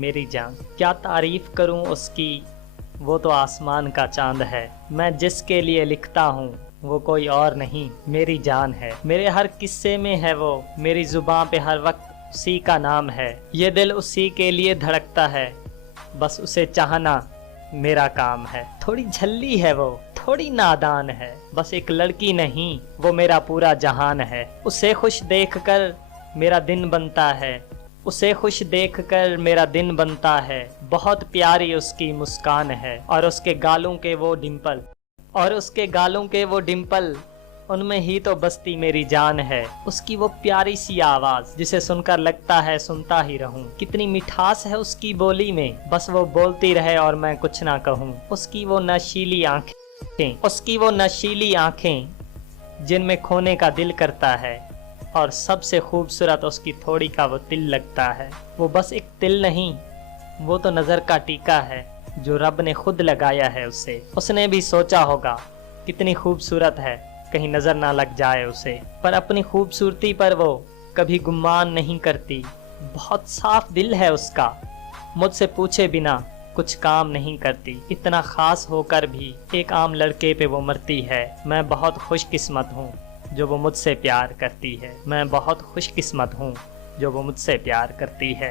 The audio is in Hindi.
मेरी जान। क्या तारीफ करूं उसकी, वो तो आसमान का चांद है। मैं जिसके लिए लिखता हूँ वो कोई और नहीं, मेरी जान है। मेरे हर किस्से में है वो, मेरी जुबान पे हर वक्त उसी का नाम है। ये दिल उसी के लिए धड़कता है, बस उसे चाहना मेरा काम है। थोड़ी झल्ली है वो, थोड़ी नादान है, बस एक लड़की नहीं वो मेरा पूरा जहान है। उसे खुश देखकर मेरा दिन बनता है, उसे खुश देखकर मेरा दिन बनता है। बहुत प्यारी उसकी मुस्कान है और उसके गालों के वो डिंपल, उनमें ही तो बसती मेरी जान है। उसकी वो प्यारी सी आवाज जिसे सुनकर लगता है सुनता ही रहूं। कितनी मिठास है उसकी बोली में, बस वो बोलती रहे और मैं कुछ ना कहूं। उसकी वो नशीली आंखें जिनमें खोने का दिल करता है, और सबसे खूबसूरत उसकी थोड़ी का वो तिल लगता है। वो बस एक तिल नहीं, वो तो नजर का टीका है जो रब ने खुद लगाया है उसे। उसने भी सोचा होगा कितनी खूबसूरत है, कहीं नजर ना लग जाए उसे। पर अपनी खूबसूरती पर वो कभी गुमान नहीं करती। बहुत साफ दिल है उसका, मुझसे पूछे बिना कुछ काम नहीं करती। इतना खास होकर भी एक आम लड़के पे वो मरती है। मैं बहुत खुशकिस्मत हूँ जो वो मुझसे प्यार करती है। मैं बहुत खुशकिस्मत हूँ जो वो मुझसे प्यार करती है।